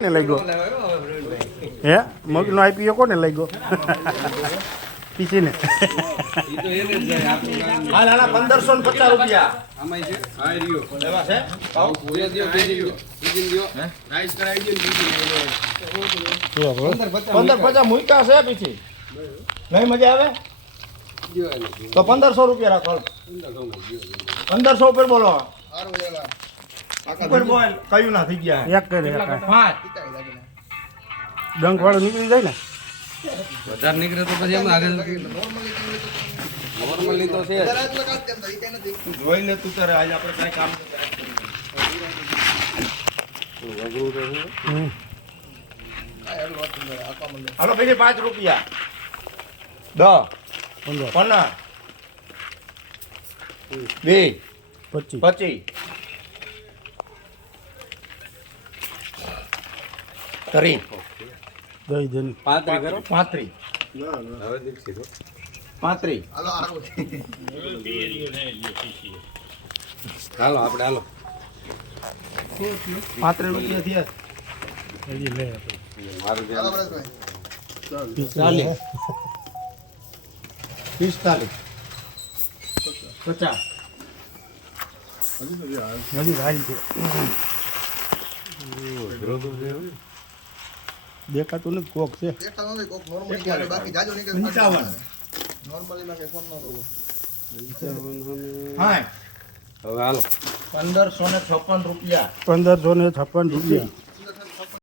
ને લઈ ગયો હે મગનો આઈપીઓ કોને લઈ ગયો પીસી ને હા ના 1550 રૂપિયા આમાં છે આ રહ્યો એવા છે આવ પૂરે દિયો દીજો દીજો રાઈસ કરાવી દો 1550 મૂક્યા છે પછી નહીં મજા આવે તો 1500 રૂપિયા રાખો 1500 ઉપર બોલો ઉપર બોલ કયું ના થઈ ગયા એક કરે પાંચ ડંક વાળું નીકળી જાય ને વધારે નીકળે તો પછી એમ આગળ નોર્મલી તો છે જોઈ લે તું તારે આજે આપણે કઈ કામ હાલો ભાઈ 5 રૂપિયા 10 15 20 25 30 દઈ દે 35 કરો 35 હવે દીક્ષિત 35 હાલો આપણે હાલો 35 રૂપિયા થયા હજી લે મારું ધ્યાન 40 45 50 હજી હારી છે દેખાતું નથી કોક છે 55 હવે હાલો 1556 રૂપિયા 1556 રૂપિયા